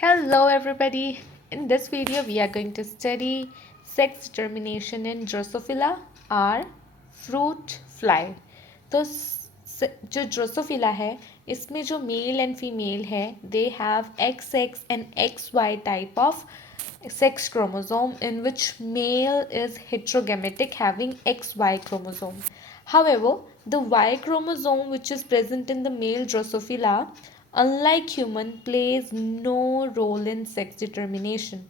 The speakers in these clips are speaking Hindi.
Hello everybody. In this video we are going to study sex determination in Drosophila or fruit fly. तो जो ड्रोसोफिला है इसमें जो मेल एंड फीमेल है they have XX and XY type of sex chromosome in which male is heterogametic having XY chromosome. However, the Y chromosome which is present in the male Drosophila unlike human plays no role in sex determination.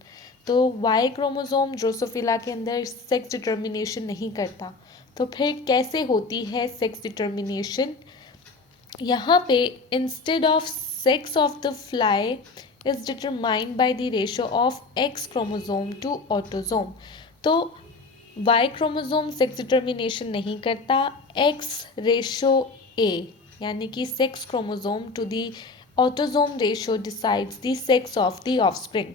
तो Y क्रोमोसोम ड्रोसोफिला के अंदर सेक्स डिटर्मिनेशन नहीं करता. तो फिर कैसे होती है सेक्स डिटर्मिनेशन? यहाँ पे instead of sex of the fly is determined by the ratio of X chromosome to autosome. तो वाई क्रोमोसोम सेक्स डिटर्मिनेशन नहीं करता. एक्स रेशो ए यानी कि sex chromosome to the autosome ratio decides the sex of the offspring.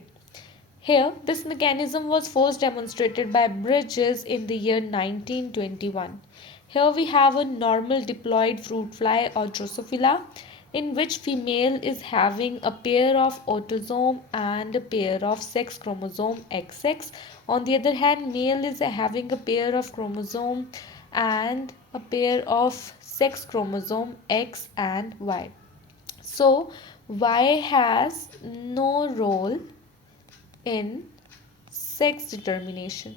Here, this mechanism was first demonstrated by Bridges in the year 1921. Here we have a normal diploid fruit fly or Drosophila in which female is having a pair of autosome and a pair of sex chromosome XX. On the other hand, male is having a pair of chromosome and a pair of sex chromosome X and Y. So, Y has no role in sex determination.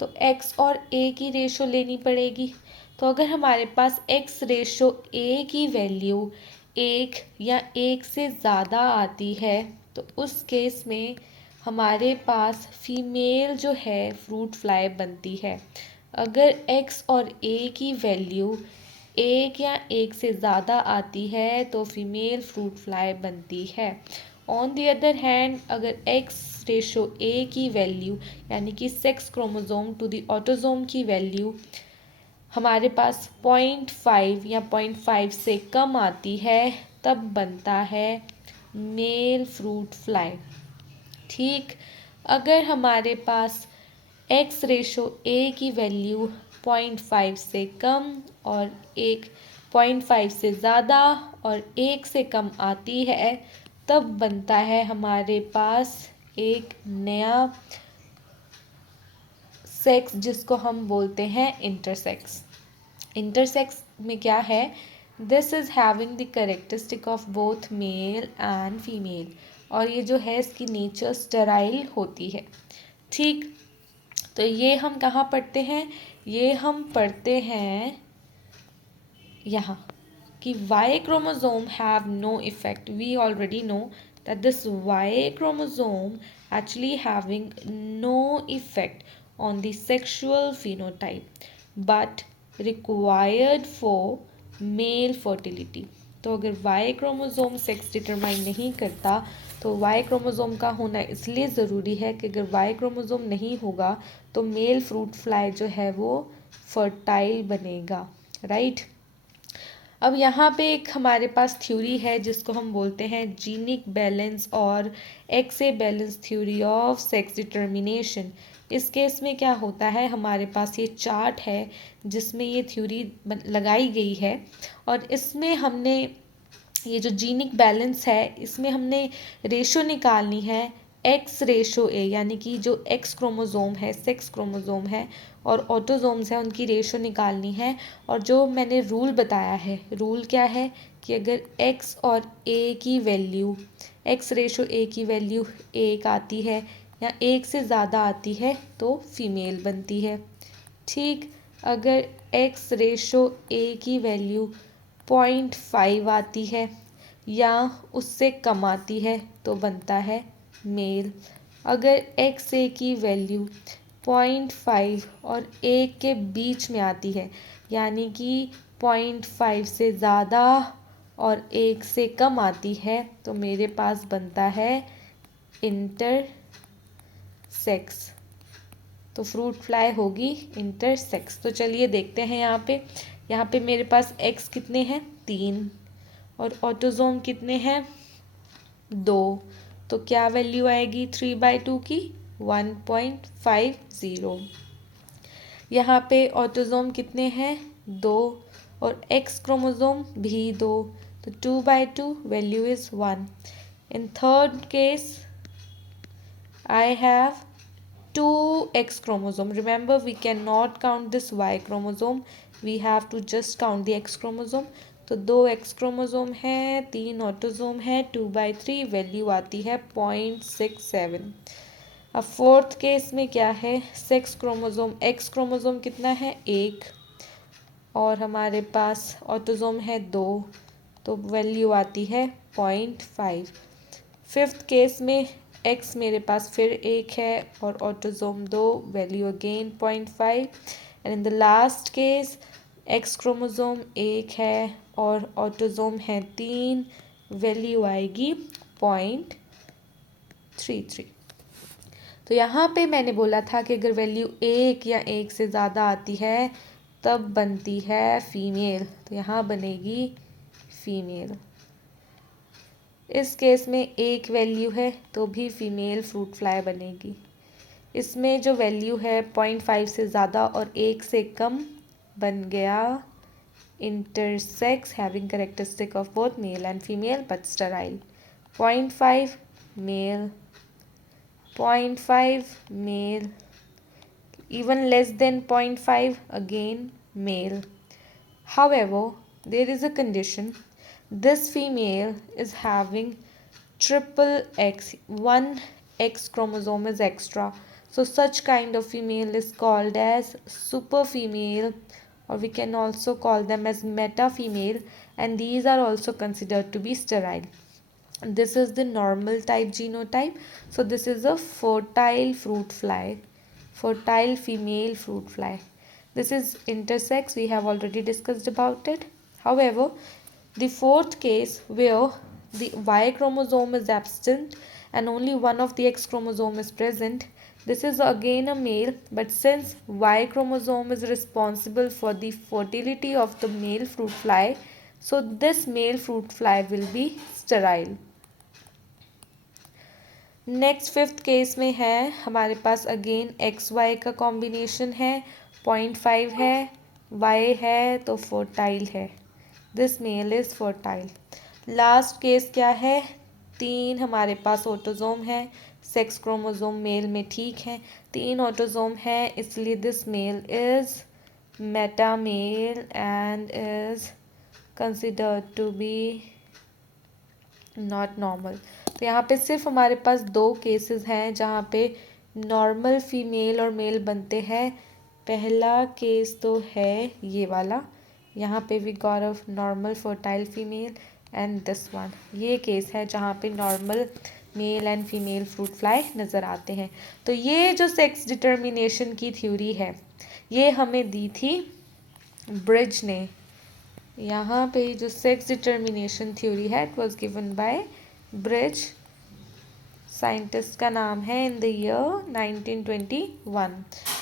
तो x और a की रेशो लेनी पड़ेगी. तो अगर हमारे पास x रेशो a की वैल्यू 1 या 1 से ज़्यादा आती है तो उस केस में हमारे पास फीमेल जो है फ्रूट फ्लाई बनती है. अगर x और a की वैल्यू 1 या 1 से ज़्यादा आती है तो फीमेल फ्रूट फ्लाई बनती है. ऑन द अदर हैंड अगर x रेशो a की वैल्यू यानी कि sex chromosome to the autosome की वैल्यू हमारे पास 0.5 या 0.5 से कम आती है तब बनता है मेल फ्रूट फ्लाई. ठीक, अगर हमारे पास x रेशो a की वैल्यू 0.5 से कम और 1.5 से ज़्यादा और 1 से कम आती है तब बनता है हमारे पास एक नया सेक्स जिसको हम बोलते हैं इंटरसेक्स. इंटरसेक्स में क्या है? This is having the characteristic of both male and female और ये जो है इसकी नेचर स्टेराइल होती है. ठीक, तो ये हम कहाँ पढ़ते हैं? ये हम पढ़ते हैं यहाँ कि Y chromosome have no effect. We already know that this Y chromosome actually having no effect on the sexual phenotype but required for male fertility. तो अगर Y क्रोमोसोम सेक्स डिटरमाइन नहीं करता तो Y क्रोमोसोम का होना इसलिए ज़रूरी है कि अगर Y क्रोमोसोम नहीं होगा तो मेल फ्रूट फ्लाई जो है वो फर्टाइल बनेगा. राइट. अब यहाँ पे एक हमारे पास थ्योरी है जिसको हम बोलते हैं जीनिक बैलेंस और एक्से balance theory of sex determination. इस केस में क्या होता है, हमारे पास ये चार्ट है जिसमें ये थ्योरी लगाई गई है और इसमें हमने ये जो जीनिक बैलेंस है इसमें हमने रेशो निकालनी है एक्स रेशो ए यानी कि जो एक्स क्रोमोसोम है सेक्स क्रोमोसोम है और ऑटोसोम्स है उनकी रेशो निकालनी है. और जो मैंने रूल बताया है, रूल क्या है कि अगर x और a की वैल्यू x रेशो a की वैल्यू 1 आती है या 1 से ज़्यादा आती है तो फीमेल बनती है. ठीक, अगर x रेशो a की वैल्यू 0.5 आती है या उससे कम आती है तो बनता है मेल. अगर एक्स ए की वैल्यू 0.5 और 1 के बीच में आती है यानी कि 0.5 से ज़्यादा और 1 से कम आती है तो मेरे पास बनता है इंटर सेक्स. तो फ्रूट फ्लाई होगी इंटरसेक्स. तो चलिए देखते हैं यहाँ पे मेरे पास एक्स कितने हैं 3 और ऑटोसोम कितने हैं 2. तो क्या वैल्यू आएगी 3/2 की 1.50. यहाँ पे ऑटोसोम कितने हैं 2 और एक्स क्रोमोसोम भी 2. तो 2/2 value is 1. In third case, I have 2x chromosome. Remember, we cannot count this y chromosome. We have to just count the x chromosome. तो 2x क्रोमोसोम है, 3 ऑटोसोम है, 2/3 वैल्यू आती है 0.67. अब फोर्थ केस में क्या है, सेक्स क्रोमोसोम, एक्स क्रोमोसोम कितना है 1 और हमारे पास ऑटोसोम है 2, तो वैल्यू आती है 0.5. फिफ्थ केस में एक्स मेरे पास फिर 1 है और autosome 2, value again 0.5. And in the last case x chromosome 1 है और ऑटोसोम है 3, वैल्यू आएगी 0.33. तो यहाँ पे मैंने बोला था कि अगर वैल्यू 1 या 1 से ज़्यादा आती है तब बनती है फीमेल, तो यहाँ बनेगी फीमेल. इस केस में 1 वैल्यू है तो भी फीमेल फ्रूट फ्लाई बनेगी. इसमें जो वैल्यू है 0.5 से ज़्यादा और 1 से कम बन गया intersex having characteristic of both male and female but sterile. 0.5 male, 0.5 male, even less than 0.5 again male. However, there is a condition. This female is having triple X, one X chromosome is extra. So such kind of female is called as super female, or we can also call them as meta female, and these are also considered to be sterile. This is the normal type genotype. So this is a fertile fruit fly, fertile female fruit fly. This is intersex, we have already discussed about it. However, the fourth case where the Y chromosome is absent and only one of the X chromosome is present, this is again a male, but since Y chromosome is responsible for the fertility of the male fruit fly, so this male fruit fly will be sterile. Next fifth case में है हमारे पास अगेन एक्स वाई का कॉम्बिनेशन है, 0.5 है, वाई है तो फर्टाइल है. This male is fertile. Last case क्या है, 3 हमारे पास ऑटोसोम है, सेक्स क्रोमोसोम मेल में ठीक है, 3 ऑटोसोम है, इसलिए this male is meta male and is considered to be not normal. तो यहाँ पे सिर्फ हमारे पास 2 केसेस हैं जहाँ पे नॉर्मल फीमेल और मेल बनते हैं. पहला केस तो है ये वाला, यहाँ पे we got a normal fertile female, and this one, ये केस है जहाँ पे normal male and female fruit fly नज़र आते हैं. तो ये जो सेक्स डिटर्मिनेशन की थ्योरी है ये हमें दी थी ब्रिज ने. यहाँ पे जो सेक्स डिटर्मिनेशन थ्योरी है it was given by bridge, scientist का नाम है, इन द ईयर 1921.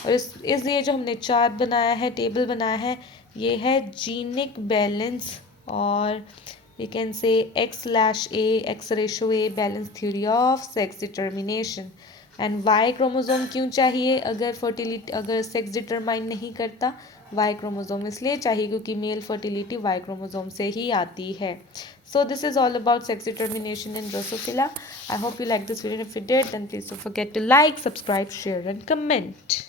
और इस ये जो हमने चार्ट बनाया है, टेबल बनाया है, ये है जीनिक बैलेंस और we can say X/A, X/A balance theory of sex determination. And Y chromosome क्यों चाहिए अगर फर्टिलिटी, अगर सेक्स डिटरमाइन नहीं करता, वाई क्रोमोसोम इसलिए चाहिए क्योंकि मेल फर्टिलिटी वाई क्रोमोसोम से ही आती है. So this is all about sex determination in Drosophila. I hope you liked this video. If you did, then please don't forget to like, subscribe, share and comment.